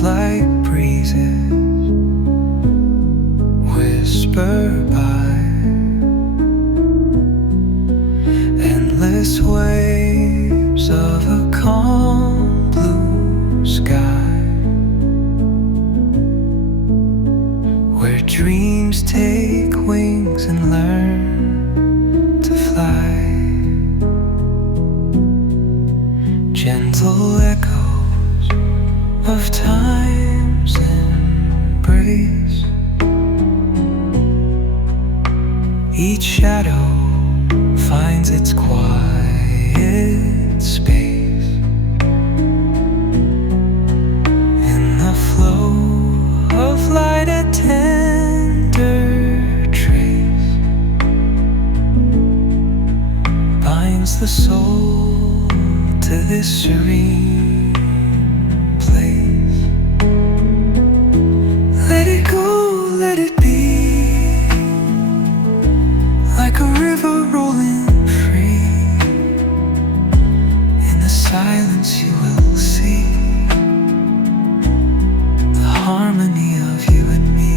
Clouds like breezes whisper by, endless waves of a calm blue sky, where dreams take wings and learn to fly. Gentle echoes of time's embrace, each shadow finds its quiet space. In the flow of light, a tender trace binds the soul to this serene place. Let it go, let it be, like a river rolling free. In the silence you will see the harmony of you and me.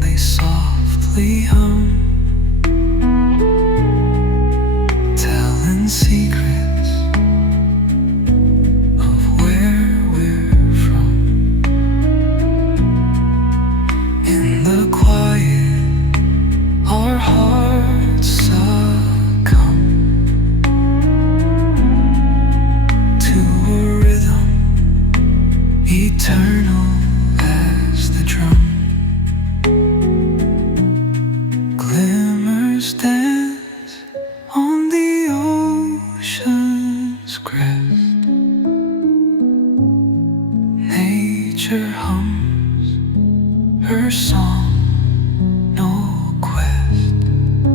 They softly hum, telling secrets of where we're from. In the quiet, our hearts succumb to a rhythm eternal.